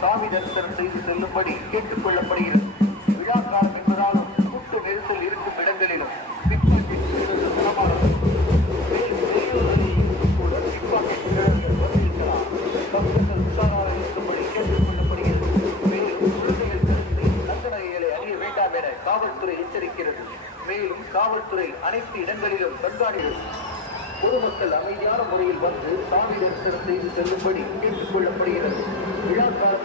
சாமி தரிசனம் செய்து செல்லும்படி கேட்டுக் கொள்ளப்படுகிறது. விழா காலம் என்பதாலும் கூட்டு நெரிசல் இருக்கும் இடங்களிலும் காவல்துறை எச்சரிக்கிறது. மேலும் காவல்துறை அனைத்து இடங்களிலும் கண்காணிக்கும். பொதுமக்கள் அமைதியான முறையில் வந்து சாமி தரிசனம் செய்து செல்லும்படி கேட்டுக் கொள்ளப்படுகிறது. விழா காலம்